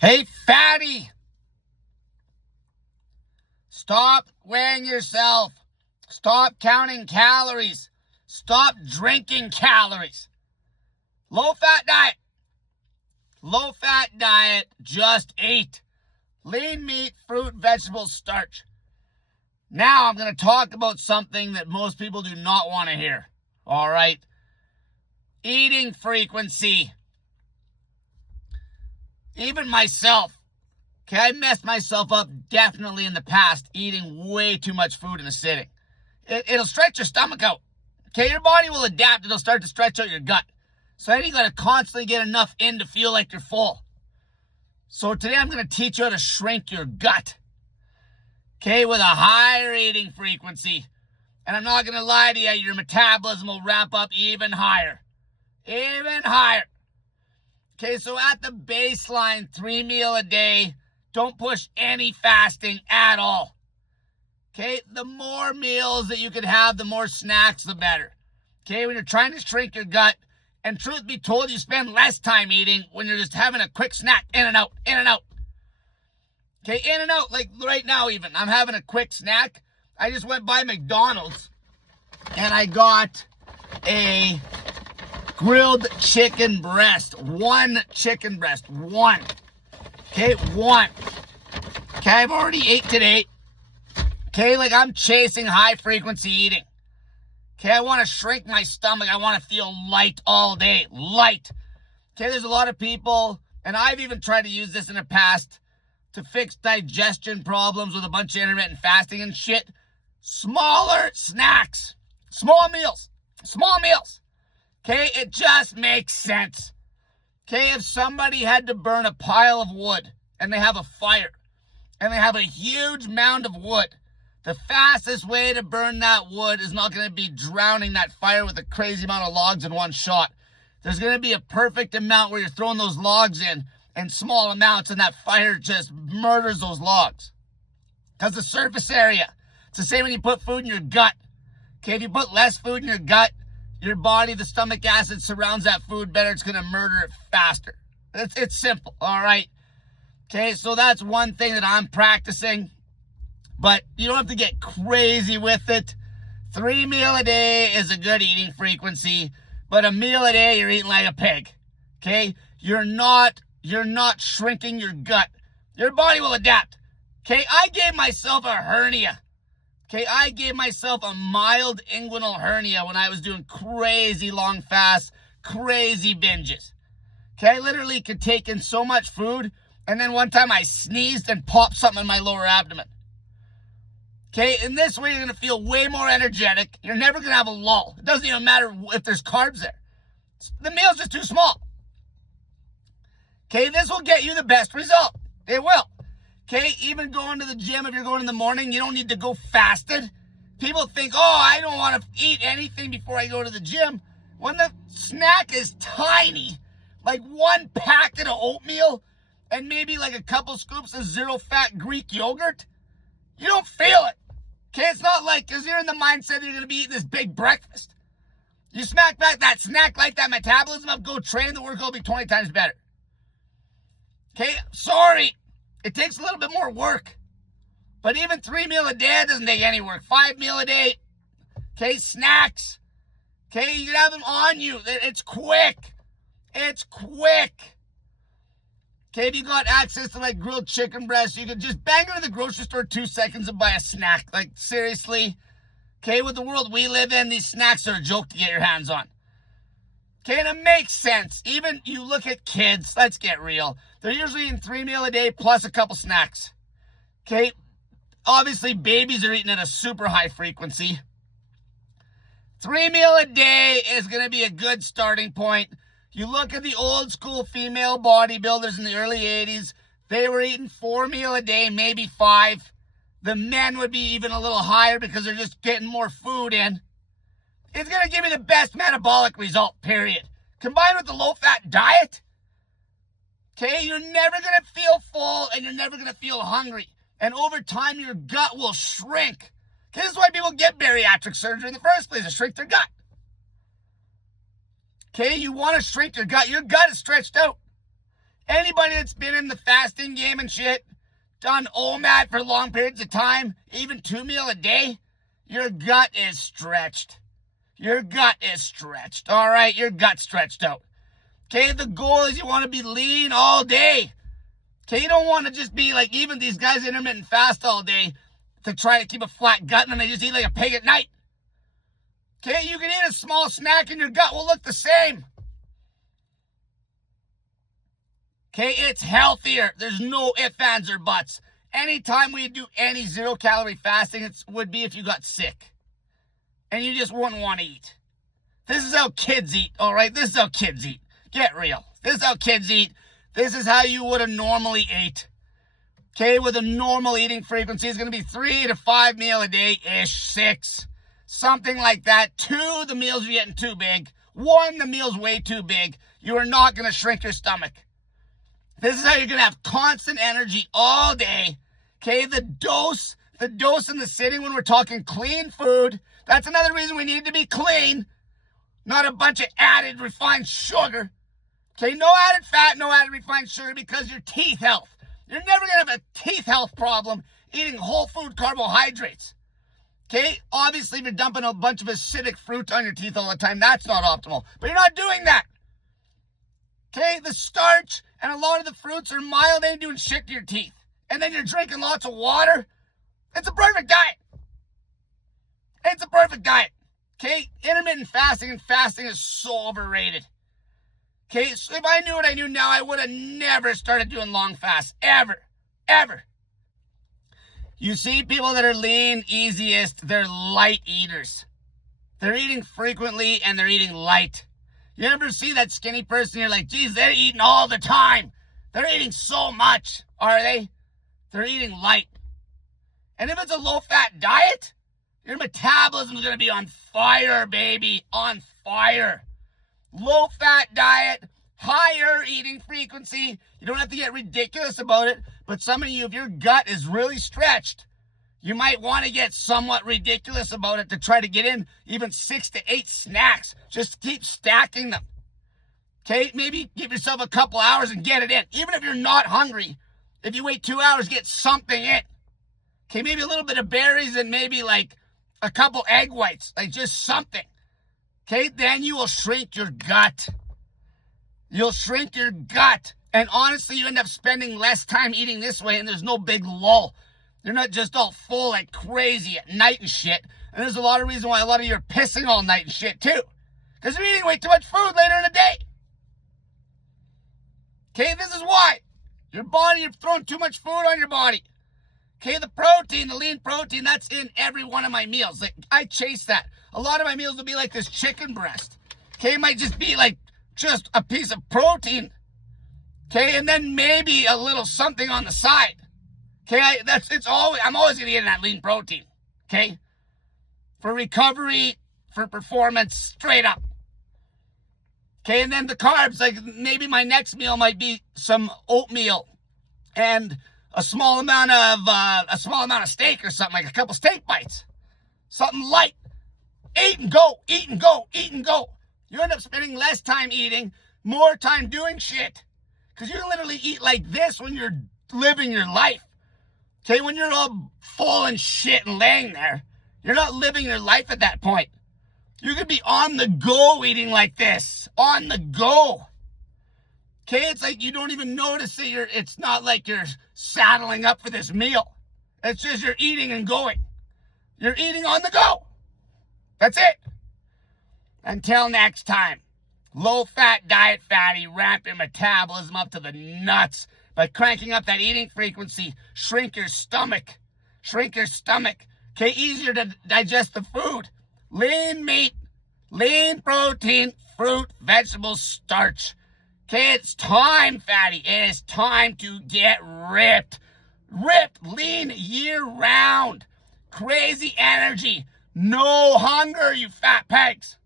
Hey, fatty, stop weighing yourself. Stop counting calories. Stop drinking calories. Low-fat diet. Low-fat diet, just eat. Lean meat, fruit, vegetables, starch. Now I'm going to talk about something that most people do not want to hear. All right? Eating frequency. Even myself. Okay, I messed myself up definitely in the past eating way too much food in a sitting. It'll stretch your stomach out. Okay, your body will adapt. It'll start to stretch out your gut. So then you got to constantly get enough in to feel like you're full. So today I'm going to teach you how to shrink your gut. Okay, with a higher eating frequency. And I'm not going to lie to you, your metabolism will ramp up even higher. Even higher. Okay, so at the baseline, 3 meals a day. Don't push any fasting at all. Okay, the more meals that you can have, the more snacks, the better. Okay, when you're trying to shrink your gut, and truth be told, you spend less time eating when you're just having a quick snack, in and out, in and out. Okay, in and out, like right now even. I'm having a quick snack. I just went by McDonald's, and I got a grilled chicken breast. One chicken breast. One. Okay, one. Okay, I've already ate today. Okay, like I'm chasing high frequency eating. Okay, I want to shrink my stomach. I want to feel light all day. Light. Okay, there's a lot of people, and I've even tried to use this in the past to fix digestion problems with a bunch of intermittent fasting and shit. Smaller snacks. Small meals. Small meals. Okay, it just makes sense. Okay, if somebody had to burn a pile of wood and they have a fire and they have a huge mound of wood, the fastest way to burn that wood is not going to be drowning that fire with a crazy amount of logs in one shot. There's going to be a perfect amount where you're throwing those logs in small amounts, and that fire just murders those logs. Because the surface area, it's the same when you put food in your gut. Okay, if you put less food in your gut, your body, the stomach acid surrounds that food better. It's going to murder it faster. It's simple, all right? Okay, so that's one thing that I'm practicing. But you don't have to get crazy with it. 3 meals a day is a good eating frequency. But a meal a day, you're eating like a pig. Okay? You're not shrinking your gut. Your body will adapt. Okay? I gave myself a hernia. Okay? I gave myself a mild inguinal hernia when I was doing crazy long fasts, crazy binges. Okay? I literally could take in so much food, and then one time I sneezed and popped something in my lower abdomen. Okay, in this way, you're going to feel way more energetic. You're never going to have a lull. It doesn't even matter if there's carbs there. The meal's just too small. Okay, this will get you the best result. It will. Okay, even going to the gym, if you're going in the morning, you don't need to go fasted. People think, oh, I don't want to eat anything before I go to the gym. When the snack is tiny, like one packet of oatmeal and maybe like a couple scoops of zero-fat Greek yogurt, you don't feel it. Okay, it's not like, because you're in the mindset that you're going to be eating this big breakfast. You smack back that snack like that metabolism up, go train, the workout will be 20 times better. Okay, sorry. It takes a little bit more work. But even 3 meals a day doesn't take any work. 5 meals a day. Okay, snacks. Okay, you can have them on you. It's quick. It's quick. Okay, if you got access to like grilled chicken breast, you can just bang into the grocery store 2 seconds and buy a snack. Like, seriously. Okay, with the world we live in, these snacks are a joke to get your hands on. Okay, and it makes sense. Even you look at kids, let's get real. They're usually eating 3 meals a day plus a couple snacks. Okay, obviously babies are eating at a super high frequency. 3 meals a day is going to be a good starting point. You look at the old school female bodybuilders in the early 80s, they were eating 4 meals a day, maybe 5. The men would be even a little higher because they're just getting more food in. It's going to give you the best metabolic result, period. Combined with the low-fat diet, okay, you're never going to feel full and you're never going to feel hungry. And over time, your gut will shrink. Okay, this is why people get bariatric surgery in the first place, to shrink their gut. Okay, you want to shrink your gut. Your gut is stretched out. Anybody that's been in the fasting game and shit, done OMAD for long periods of time, even 2 meals a day, your gut is stretched. Your gut is stretched, all right? Your gut's stretched out. Okay, the goal is you want to be lean all day. Okay, you don't want to just be like even these guys intermittent fast all day to try to keep a flat gut and then they just eat like a pig at night. Okay, you can eat a small snack and your gut will look the same. Okay, it's healthier. There's no ifs, ands, or buts. Anytime we do any 0-calorie fasting, it would be if you got sick. And you just wouldn't want to eat. This is how kids eat, all right? This is how kids eat. Get real. This is how kids eat. This is how you would have normally ate. Okay, with a normal eating frequency, it's going to be 3 to 5 meals a day-ish, 6. Something like that. 2, the meals are getting too big. 1, the meal's way too big. You are not going to shrink your stomach. This is how you're going to have constant energy all day. Okay, the dose and the sitting when we're talking clean food, that's another reason we need to be clean. Not a bunch of added refined sugar. Okay, no added fat, no added refined sugar because your teeth health. You're never going to have a teeth health problem eating whole food carbohydrates. Okay, obviously if you're dumping a bunch of acidic fruit on your teeth all the time, that's not optimal. But you're not doing that. Okay, the starch and a lot of the fruits are mild, they ain't doing shit to your teeth. And then you're drinking lots of water. It's a perfect diet. It's a perfect diet. Okay, intermittent fasting and fasting is so overrated. Okay, so if I knew what I knew now, I would have never started doing long fasts. Ever. You see people that are lean, easiest, they're light eaters. They're eating frequently and they're eating light. You ever see that skinny person, you're like, geez, they're eating all the time. They're eating so much, are they? They're eating light. And if it's a low-fat diet, your metabolism is going to be on fire, baby, on fire. Low-fat diet, higher eating frequency. You don't have to get ridiculous about it, but some of you, if your gut is really stretched, you might want to get somewhat ridiculous about it to try to get in even 6 to 8 snacks. Just keep stacking them. Okay, maybe give yourself a couple hours and get it in. Even if you're not hungry, if you wait 2 hours, get something in. Okay, maybe a little bit of berries and maybe like a couple egg whites, like just something. Okay, then you will shrink your gut. You'll shrink your gut. And honestly, you end up spending less time eating this way and there's no big lull. You're not just all full like crazy at night and shit. And there's a lot of reason why a lot of you are pissing all night and shit too. Because you're eating way too much food later in the day. Okay, this is why. Your body, you're throwing too much food on your body. Okay, the protein, the lean protein, that's in every one of my meals. Like, I chase that. A lot of my meals will be like this chicken breast. Okay, it might just be like just a piece of protein. Okay, and then maybe a little something on the side. Okay, I'm always gonna get in that lean protein. Okay, for recovery, for performance, straight up. Okay, and then the carbs, like maybe my next meal might be some oatmeal and a small amount of steak or something, like a couple steak bites, something light. Eat and go, eat and go, eat and go. You end up spending less time eating, more time doing shit, because you literally eat like this when you're living your life. Okay, when you're all full and shit and laying there, you're not living your life at that point. You could be on the go eating like this, on the go. Okay, it's like you don't even notice that it's not like you're saddling up for this meal. It's just you're eating and going. You're eating on the go. That's it. Until next time, low-fat diet fatty, ramp your metabolism up to the nuts by cranking up that eating frequency. Shrink your stomach. Shrink your stomach. Okay, easier to digest the food. Lean meat, lean protein, fruit, vegetables, starch. Okay, it's time, fatty. It is time to get ripped. Ripped, lean year round. Crazy energy. No hunger, you fat pegs.